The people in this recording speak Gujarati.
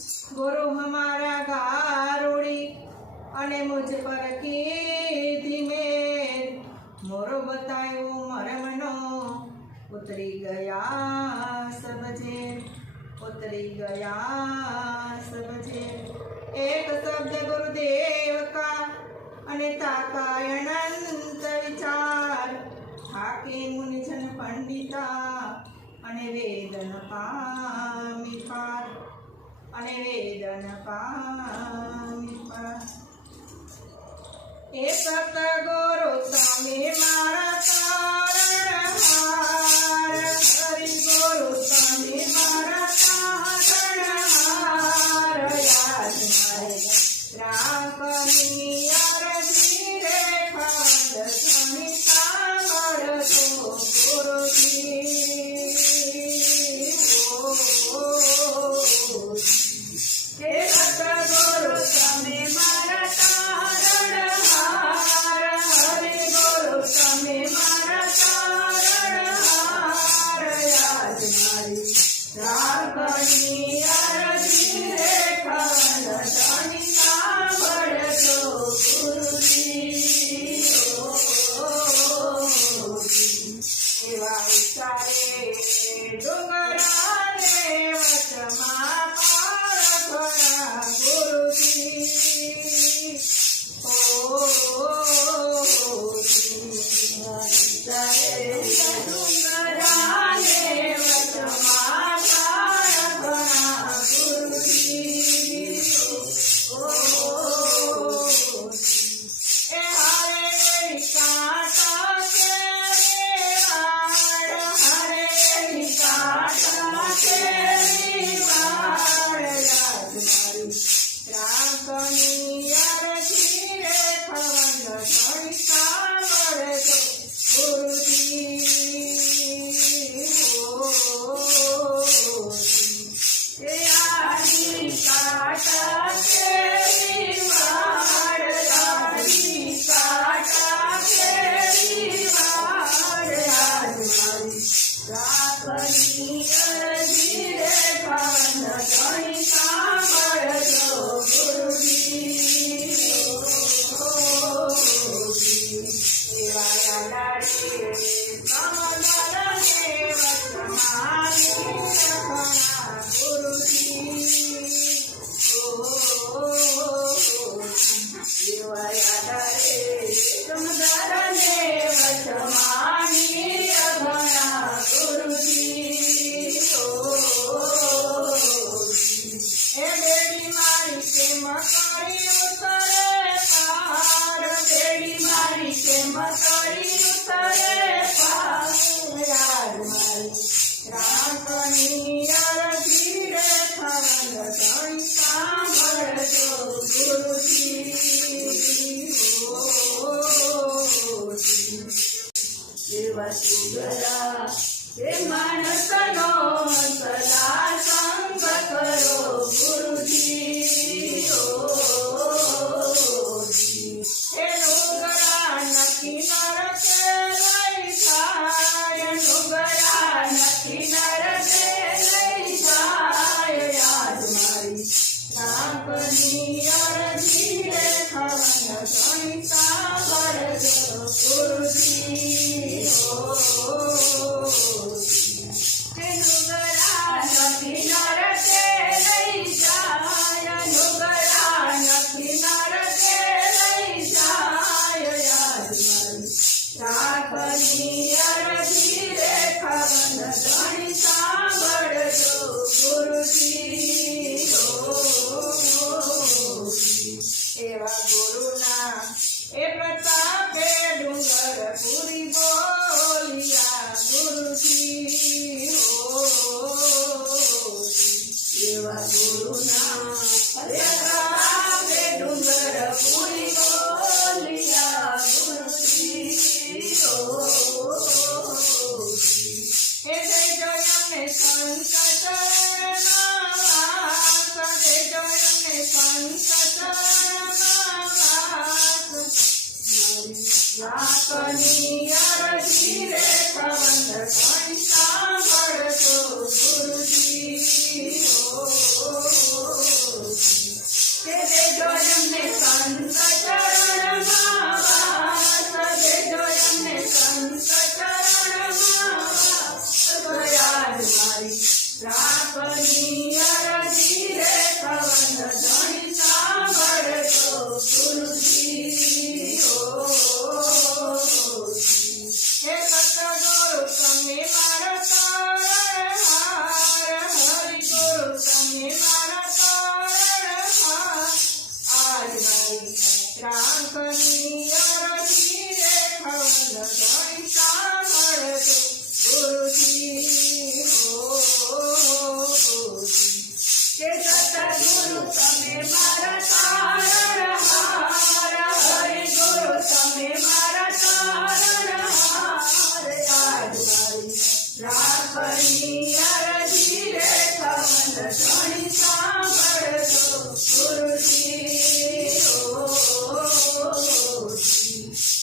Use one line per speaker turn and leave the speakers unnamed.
ગુરુ હમારા ગારોડી અને મુજ પર કીધી મેં મોરો બતાયો મરમનો ઉતરી ગયા સબજે ઉતરી ગયા સબજે એક શબ્દ ગુરુદેવ કા અને તાકા અનંત વિચાર. થાકે મુનિજન પંડિતા અને વેદન પામી પાર. અને વેદન પામી એ સત ગુરુ તમે મારા